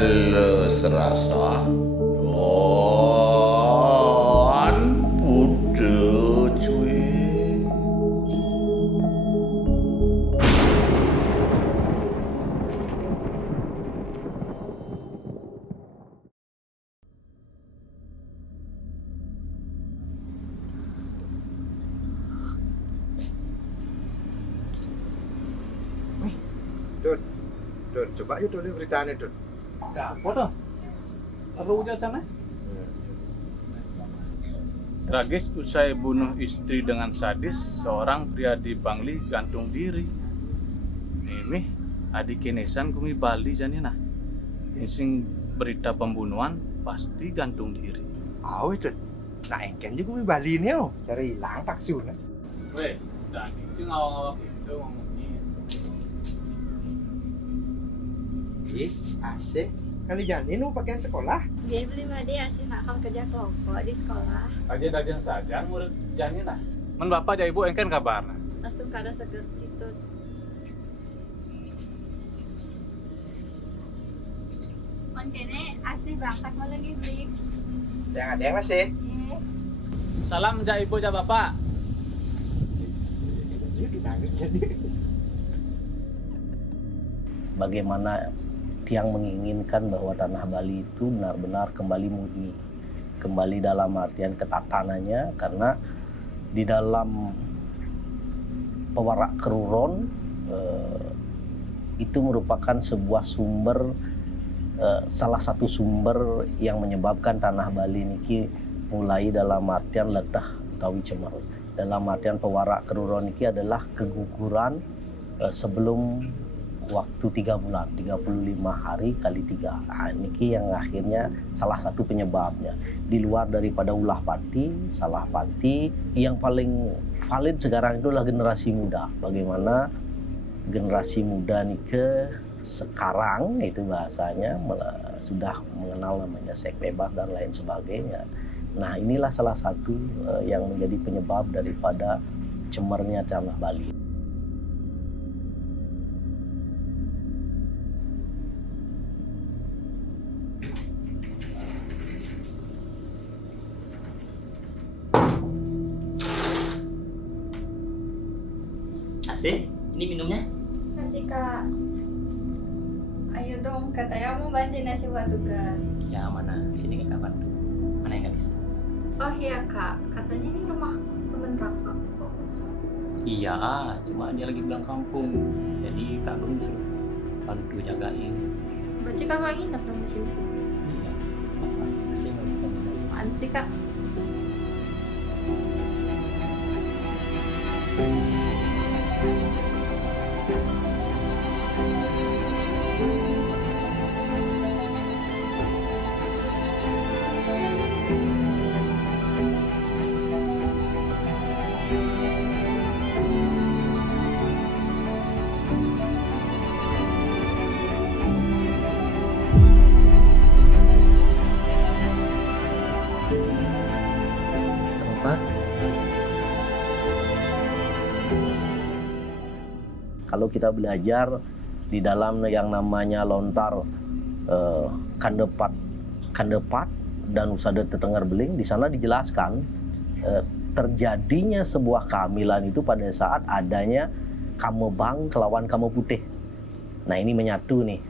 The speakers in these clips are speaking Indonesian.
kalau serasa dan putih cuy. Don, coba aja Don beritanya Don. Apa tuh? Seru aja sana. Tragis usai bunuh istri dengan sadis, seorang pria di Bangli gantung diri. Ini adik kenesan kumi Bali janina. Insing berita pembunuhan pasti gantung diri. Awe Don. Nah engken juga mi Bali nih oh. Cari hilang taksi nah. Weh, dan insing awal-awal itu ngomongnya. Asik. Kan dijanin lu pakaian sekolah. Dia beli mah dia asih nakal kerja kelompok di sekolah. Aja dajan saja murid janina. Men bapak ja ibu engken kabarna. Langsung kada seger gitu. Man kene asih berangkat mau lagi beli. Yang ada yang masih. Salam ja ibu ja bapak. Bagaimana yang menginginkan bahwa tanah Bali itu benar-benar kembali murni, kembali dalam artian ketatanannya, karena di dalam pewarak keruron itu merupakan sebuah sumber, salah satu sumber yang menyebabkan tanah Bali niki mulai dalam artian letah utawi cemar. Dalam artian pewarak keruron niki adalah keguguran sebelum waktu 3 bulan, 35 hari kali 3. Nah, ini yang akhirnya salah satu penyebabnya. Di luar daripada ulah pati, salah pati, yang paling valid sekarang itu adalah generasi muda. Bagaimana generasi muda nih sekarang itu bahasanya sudah mengenal namanya seks bebas dan lain sebagainya. Nah, inilah salah satu yang menjadi penyebab daripada cemernya tanah Bali. Asih, ini minumnya? Kasih Kak. Ayo dong, katanya mau bantuin nasi buat tugas. Ya mana, sini nggak kapan tuh. Mana yang nggak bisa? Oh iya Kak, katanya ini rumah temen kakak. Oh, Iya, cuma dia lagi pulang kampung. Jadi kak Gung suruh bantu jagain. berarti kakak nginep dong di sini. Iya, apa? Asih mau minum. Apaan sih Kak? Apa? Kalau kita belajar di dalam yang namanya lontar kandepat dan usada tetengar beling, di sana dijelaskan terjadinya sebuah kehamilan itu pada saat adanya kamebang kelawan kamu putih. Nah ini menyatu nih.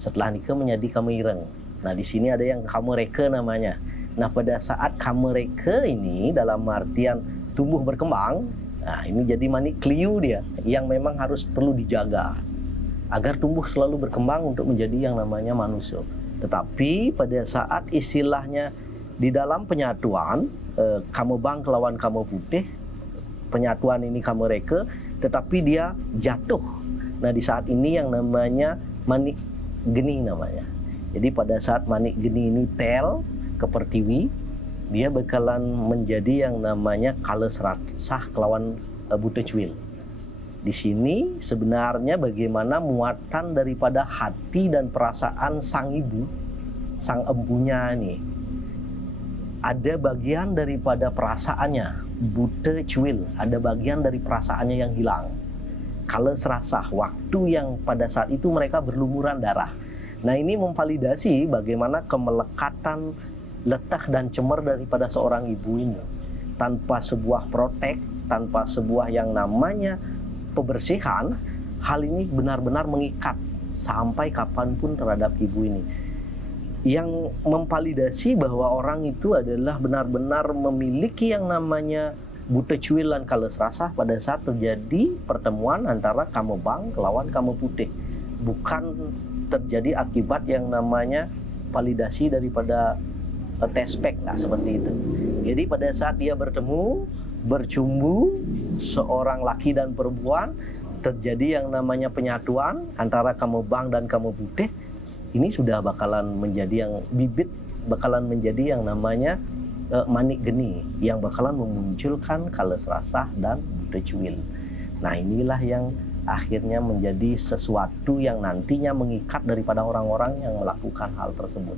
Setelah nikah menjadi kamu ireng. Nah di sini ada yang kamu reke namanya. Nah pada saat kamu reke ini dalam artian tumbuh berkembang, nah ini jadi manik kliu dia yang memang harus perlu dijaga agar tumbuh selalu berkembang untuk menjadi yang namanya manusia. Tetapi pada saat istilahnya di dalam penyatuan kamu bang kelawan kamu putih, penyatuan ini kamu reke, tetapi dia jatuh. Nah di saat ini yang namanya manik geni namanya. Jadi pada saat manik geni ini tel ke pertiwi, dia bakalan menjadi yang namanya kale serat sah kelawan buta cuil. Di sini sebenarnya bagaimana muatan daripada hati dan perasaan sang ibu, sang empunya nih. Ada bagian daripada perasaannya, buta cuil, ada bagian dari perasaannya yang hilang. Kale serasah, waktu yang pada saat itu mereka berlumuran darah. Nah, ini memvalidasi bagaimana kemelekatan, letah dan cemer daripada seorang ibu ini. Tanpa sebuah protek, tanpa sebuah yang namanya pembersihan, hal ini benar-benar mengikat sampai kapanpun terhadap ibu ini. Yang memvalidasi bahwa orang itu adalah benar-benar memiliki yang namanya buta cuil dan kales rasah pada saat terjadi pertemuan antara Kamebang lawan Kame Putih. Bukan terjadi akibat yang namanya validasi daripada tespek, nah seperti itu. Jadi pada saat dia bertemu, bercumbu, seorang laki dan perempuan, terjadi yang namanya penyatuan antara Kamebang dan Kame Putih, ini sudah bakalan menjadi yang bibit, bakalan menjadi yang namanya manik geni, yang bakalan memunculkan kales rasah dan buta cuil. Nah, inilah yang akhirnya menjadi sesuatu yang nantinya mengikat daripada orang-orang yang melakukan hal tersebut.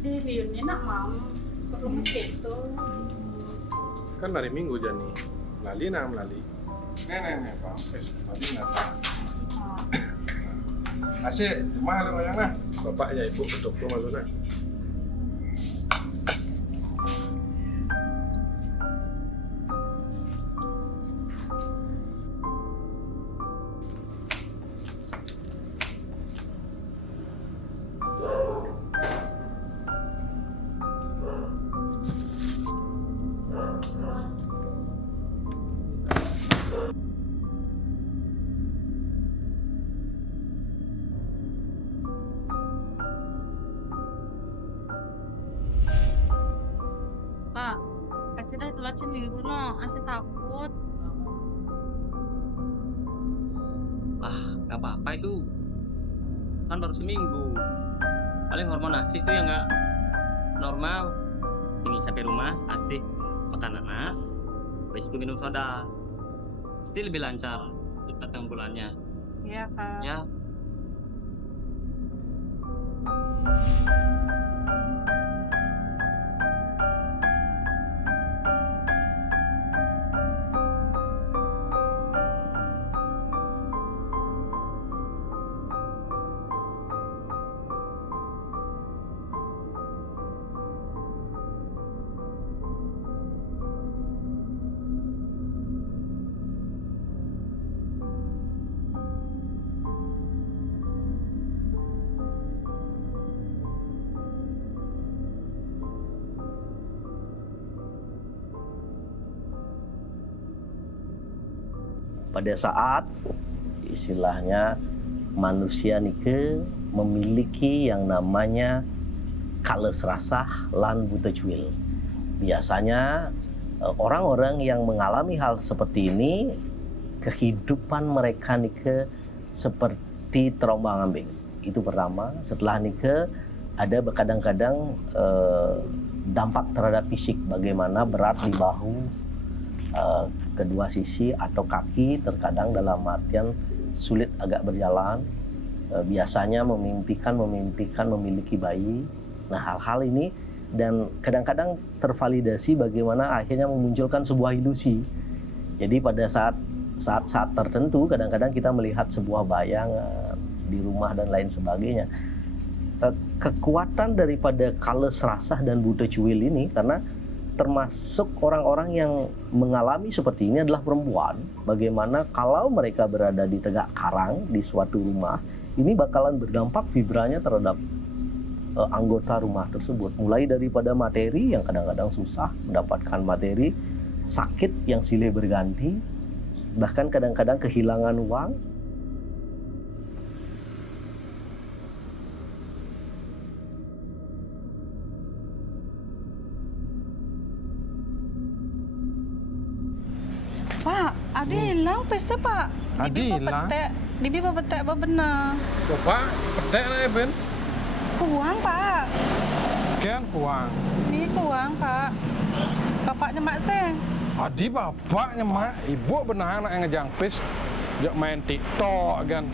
Si Riunnya nak mau perlu mesin itu. Kan hari Minggu Jani, lali nang lali. Nenek Pak, lali nang. Asyik, rumah lu yang nah. Bapak ya ibu betul tuh maksudnya. Pak, kasih dah telat seminggu no, asih takut. Gak apa-apa itu. Kan baru seminggu. Paling hormon ASI itu yang gak normal. Ini sampai rumah, ASI makan nanas, habis itu minum soda. Pasti lebih lancar datang bulannya. Iya Kak. Ya. Pada saat istilahnya manusia nike memiliki yang namanya kales rasah lan buta cuil. Biasanya orang-orang yang mengalami hal seperti ini, kehidupan mereka nike seperti terombang-ambing. Itu pertama. Setelah nike ada kadang-kadang dampak terhadap fisik, bagaimana berat di bahu, kedua sisi atau kaki, terkadang dalam artian sulit agak berjalan, biasanya memimpikan memiliki bayi. Nah, hal-hal ini dan kadang-kadang tervalidasi bagaimana akhirnya memunculkan sebuah ilusi. Jadi pada saat tertentu kadang-kadang kita melihat sebuah bayangan di rumah dan lain sebagainya. Kekuatan daripada kales rasah dan buta cuil ini, karena termasuk orang-orang yang mengalami seperti ini adalah perempuan. Bagaimana kalau mereka berada di tegak karang di suatu rumah, ini bakalan berdampak vibranya terhadap anggota rumah tersebut. Mulai daripada materi yang kadang-kadang susah mendapatkan materi, sakit yang silih berganti, bahkan kadang-kadang kehilangan uang. Pak, Adi hilang pesta Pak. Adi hilang? Dibi petek benar. Coba petek na Ben. Kuang Pak. Kian kuang. Ini kuang Pak. Bapaknya Mak Seng. Adi bapaknya mak, ibu benar anak yang ngejangpis, jak main TikTok kan.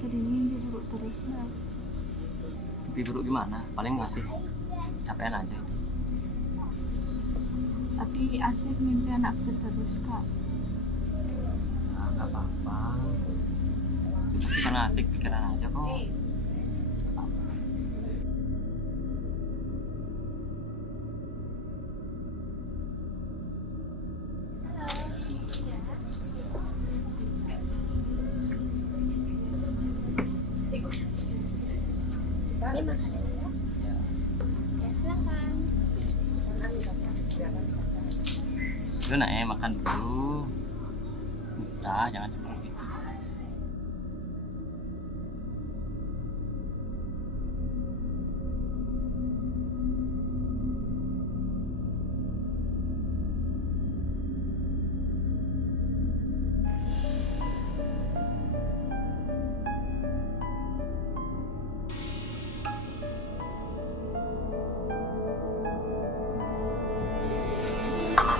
tadi mimpi buruk terus nak. Mimpi buruk gimana? Paling ngasih capean aja itu. Tapi asik mimpi anak kecil terus kak. Nah, nggak apa-apa. Itu pasti karena asik pikiran aja kok. Ini makanan ya. Ya silakan. Udah nak makan dulu. Udah, jangan cemburu gitu.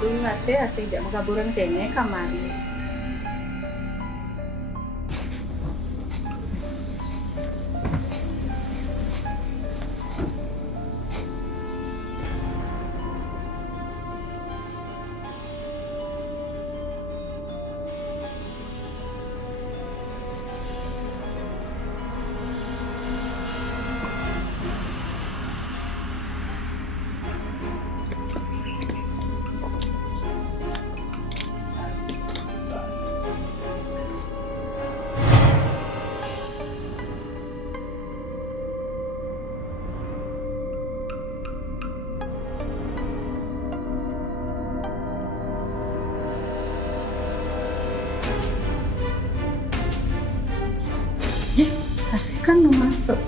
Ini masih asik jak makaburan kene kamari. Asik kan mau masuk.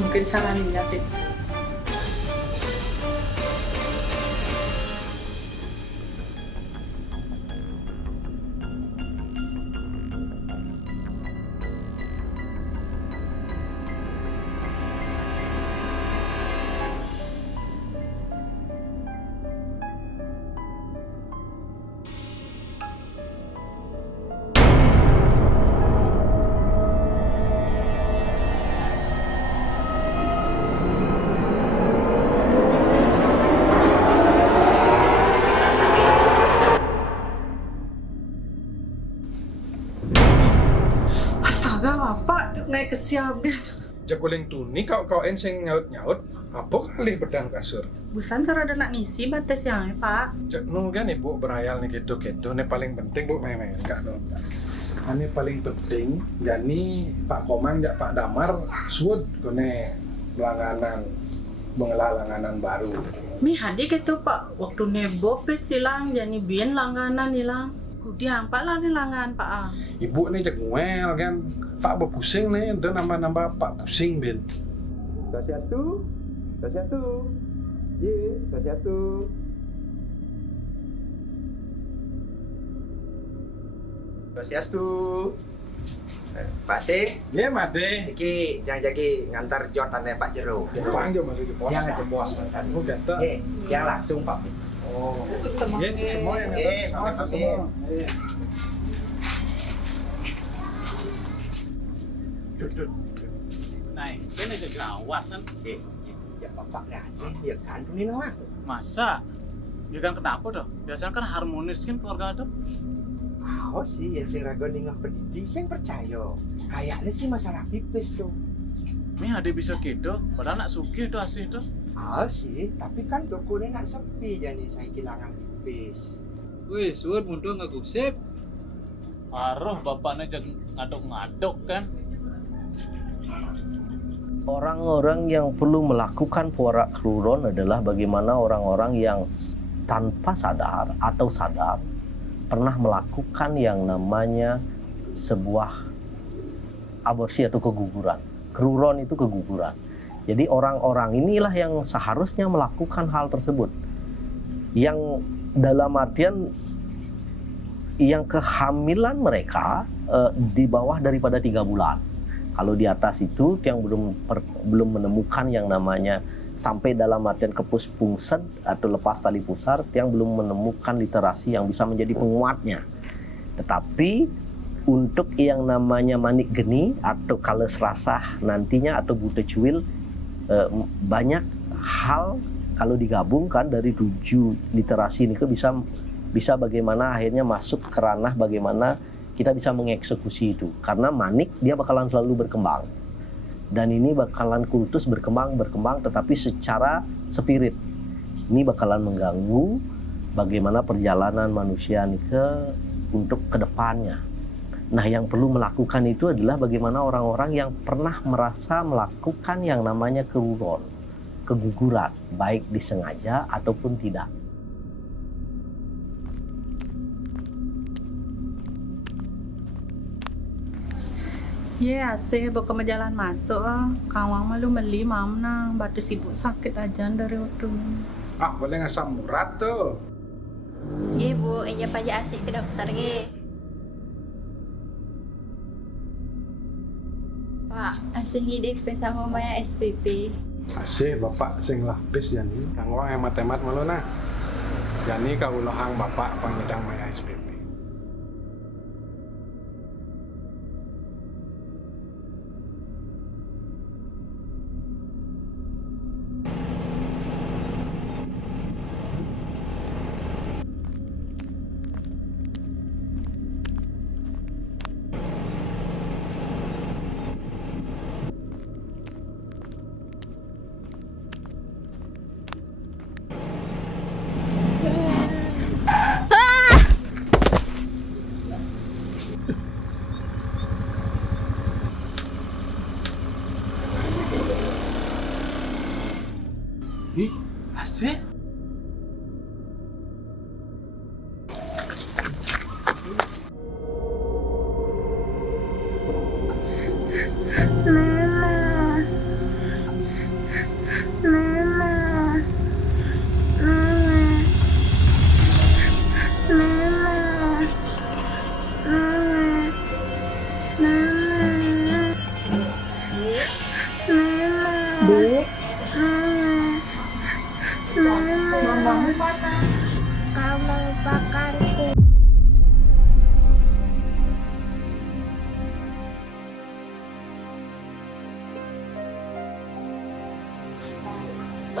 Mungkin salah lihat deh. Astaga, Bapak nggak kesiapnya. Jaguling tuni kau enseng nyaut apa kali bedang kasur. Busan cara ada nak ngisi batas yang Pak. Cek nu kan ibu berayal nih gitu ini paling penting bu memang enggak no. Ini paling penting jani Pak Komang jak Pak Damar sud kene langganan mengelah langganan baru. Mi hadir gitu Pak. Waktu nebo pe silang jadi bien langganan hilang. Kudiang Pak lah nih langgan Pak. Ibu nih cek ngel kan Pak berpusing nih dan nambah Pak pusing bin. Swastiastu. Swastiastu. Ye, Swastiastu. Swastiastu. Pak C, Ya made. iki yang jadi ngantar jotannya Pak Jero. Jepang jo masuk di pos. Yang ada bos. Oh gata. Yang langsung Pak. Oh. Ya semua yang Sama semua. Duduk. Nah, ini aja gawat kan. Ya Bapak ngasih ya kan ini nawang. Masa? Ya kan kenapa tuh? Biasanya kan harmonis kan keluarga ada. Oh sih yang sing ragu ningah pendidik sing percaya. Kayaknya sih masalah pipis tuh. Ini ada bisa gitu, padahal nak sugih tuh asih tuh. Ah sih, tapi kan dokunya nak sepi jadi saya kehilangan pipis. Wih, suar mundur nggak gosip. Aruh bapaknya jangan ngaduk-ngaduk kan. Orang-orang yang perlu melakukan porak keruron adalah bagaimana orang-orang yang tanpa sadar atau sadar pernah melakukan yang namanya sebuah aborsi atau keguguran. Keruron itu keguguran. Jadi orang-orang inilah yang seharusnya melakukan hal tersebut. Yang dalam artian yang kehamilan mereka di bawah daripada 3 bulan. Kalau di atas itu yang belum menemukan yang namanya sampai dalam artian kepuspungsed atau lepas tali pusar, yang belum menemukan literasi yang bisa menjadi penguatnya. Tetapi untuk yang namanya manik geni atau kales rasah nantinya atau buta cuil, banyak hal kalau digabungkan dari 7 literasi ini bisa bagaimana akhirnya masuk ke ranah bagaimana kita bisa mengeksekusi itu. Karena manik dia bakalan selalu berkembang. Dan ini bakalan kultus berkembang tetapi secara spirit. Ini bakalan mengganggu bagaimana perjalanan manusia ini untuk kedepannya. Nah, yang perlu melakukan itu adalah bagaimana orang-orang yang pernah merasa melakukan yang namanya keguguran, baik disengaja ataupun tidak. Ya, saya buka jalan masuk. Kawang malu meli mamna, batu sibuk sakit aja dari waktu. Boleh ngasam murad tuh. Ye bu, aja pajak asik ke daftar ye. Pak, asing hidup sama Maya SPP. Asih bapak sing lapis jani. Kang wang hemat-hemat malu nah. Jani kaulohang bapak pangidang Maya SPP. Asih?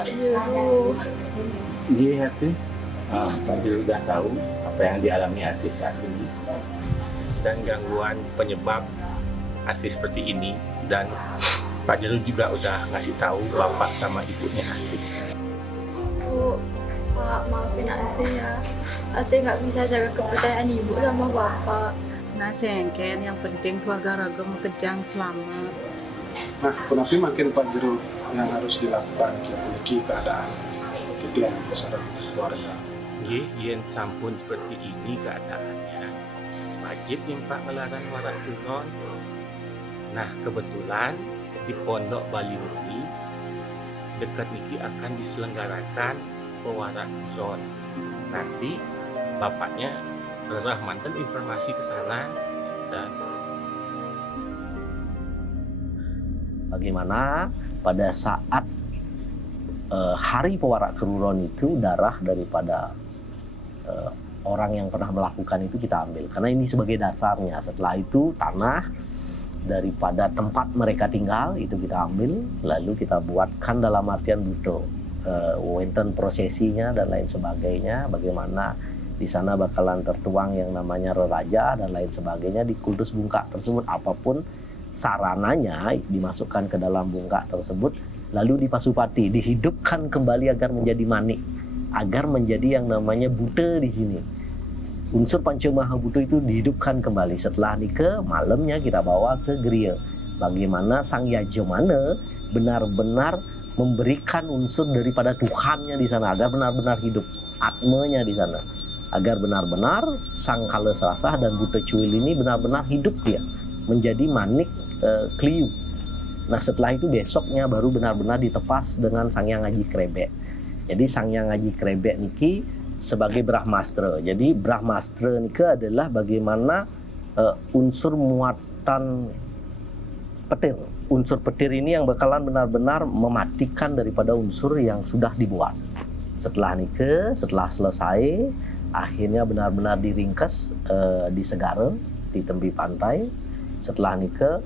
Pak Juru. Iya sih, Pak Juru udah tahu apa yang dialami Asih saat ini dan gangguan penyebab Asih seperti ini, dan Pak Juru juga udah ngasih tahu bapak sama ibunya Asih. Bu, Pak maafin Asih ya. Asih nggak bisa jaga kepercayaan ibu sama bapak. Nah, sengken yang penting keluarga Raga mau kejang selamat. Nah, kenapa makin Pak Jero yang harus dilakukan memiliki keadaan jadi yang besar keluarga. Yen sampun seperti ini keadaannya, wajib nimpak ngelaran warak turon. Nah, kebetulan di Pondok Bali Muli dekat niki akan diselenggarakan pewarak turon. Nanti bapaknya mantan informasi ke sana dan bagaimana pada saat hari pewarak keruron itu darah daripada orang yang pernah melakukan itu kita ambil karena ini sebagai dasarnya. Setelah itu tanah daripada tempat mereka tinggal itu kita ambil, lalu kita buatkan dalam artian buto wenten prosesinya dan lain sebagainya, bagaimana di sana bakalan tertuang yang namanya reraja dan lain sebagainya di kultus bungkak tersebut. Apapun sarananya dimasukkan ke dalam bungkak tersebut, lalu dipasupati, dihidupkan kembali agar menjadi manik, agar menjadi yang namanya buta di sini. Unsur Pancomaha Buto itu dihidupkan kembali. Setelah nikah, malamnya kita bawa ke geria. Bagaimana Sang Yajamana benar-benar memberikan unsur daripada Tuhannya di sana agar benar-benar hidup, atmanya di sana, agar benar-benar Sang Kales Rasah dan Buta Cuil ini benar-benar hidup dia menjadi manik kliu. Nah, setelah itu besoknya baru benar-benar ditepas dengan Sang Hyang Aji Krebek. Jadi Sang Hyang Aji Krebek niki sebagai Brahmastra. Jadi Brahmastra niki adalah bagaimana unsur muatan petir. Unsur petir ini yang bakalan benar-benar mematikan daripada unsur yang sudah dibuat. Setelah nikah, setelah selesai, akhirnya benar-benar diringkes di segara di tepi pantai. Setelah nikah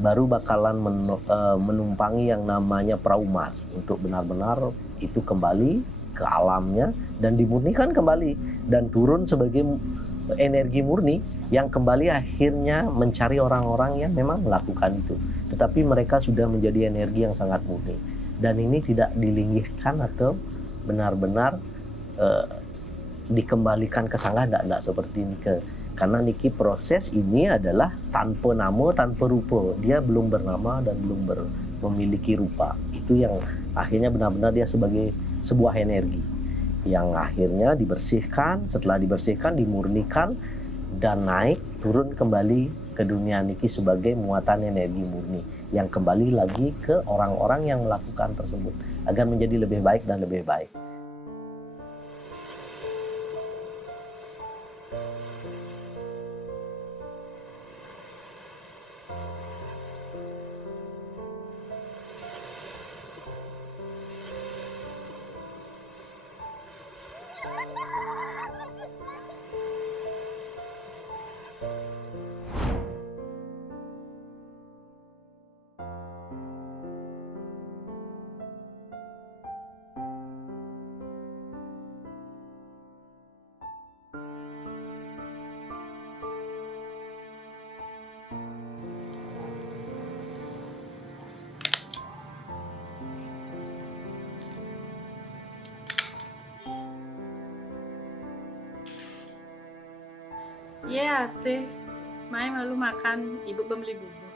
baru bakalan menumpangi yang namanya perahu mas untuk benar-benar itu kembali ke alamnya dan dimurnikan kembali dan turun sebagai energi murni yang kembali akhirnya mencari orang-orang yang memang melakukan itu. Tetapi mereka sudah menjadi energi yang sangat murni dan ini tidak dilinggihkan atau benar-benar dikembalikan ke sangga, tidak seperti nikah. Karena niki proses ini adalah tanpa nama, tanpa rupa. Dia belum bernama dan belum memiliki rupa. Itu yang akhirnya benar-benar dia sebagai sebuah energi yang akhirnya dibersihkan. Setelah dibersihkan, dimurnikan dan naik turun kembali ke dunia niki sebagai muatan energi murni yang kembali lagi ke orang-orang yang melakukan tersebut agar menjadi lebih baik dan lebih baik. Ya sih, Mai malu makan, ibu beli bubur.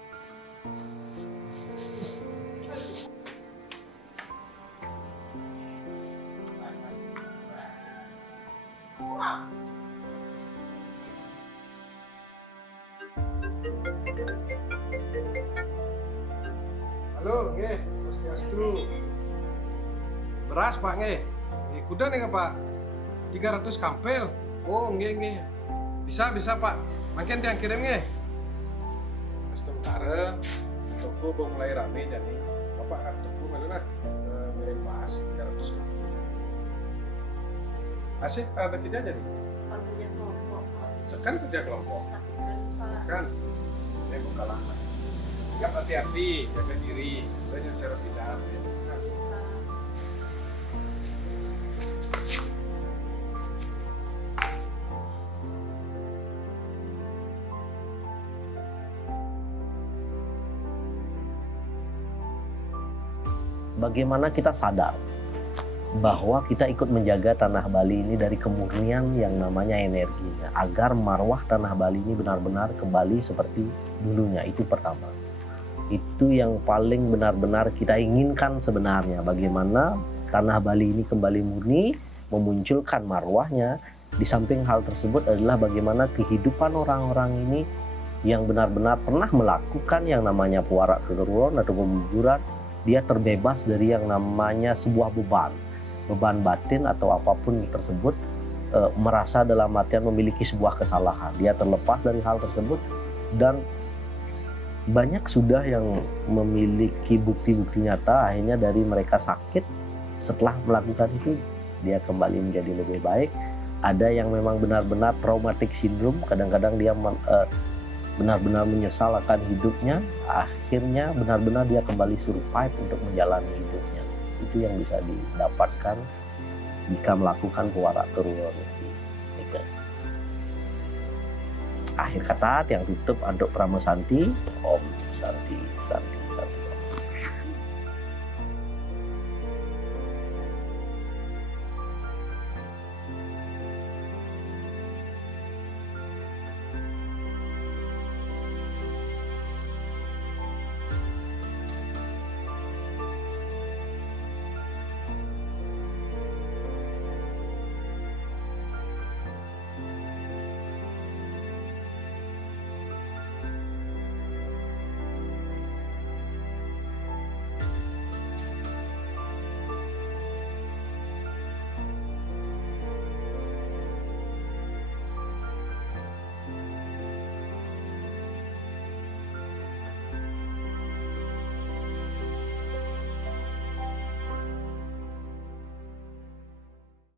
Halo, nggih, Swastiastu. Beras, Pak, nggih. Kuda nih, Pak. 300 kampel. Oh, nggih. Bisa, Pak. Makin yang kirim nggih. Sementara toko belum mulai rame jadi Bapak kan toko mana ngirim beras 300 kampel. Asik, ada kerja jadi? Kerja kelompok. Kan kerja kelompok. Kan? Buka lama. Ingat hati-hati, jaga diri. Banyak cara tidak. Bagaimana kita sadar bahwa kita ikut menjaga tanah Bali ini dari kemurnian yang namanya energinya agar marwah tanah Bali ini benar-benar kembali seperti dulunya. Itu pertama. Itu yang paling benar-benar kita inginkan sebenarnya, bagaimana tanah Bali ini kembali murni, memunculkan marwahnya. Di samping hal tersebut adalah bagaimana kehidupan orang-orang ini yang benar-benar pernah melakukan yang namanya puara kegeruan atau pembuburan, dia terbebas dari yang namanya sebuah beban batin atau apapun tersebut, merasa dalam artian memiliki sebuah kesalahan. Dia terlepas dari hal tersebut dan banyak sudah yang memiliki bukti-bukti nyata akhirnya dari mereka sakit setelah melakukan itu dia kembali menjadi lebih baik. Ada yang memang benar-benar traumatic syndrome, kadang-kadang dia benar-benar menyesal akan hidupnya, akhirnya benar-benar dia kembali survive untuk menjalani hidupnya. Itu yang bisa didapatkan jika melakukan puara keruan. Akhir kata yang tutup untuk Pramu Santi, Om Santi Santi Santi.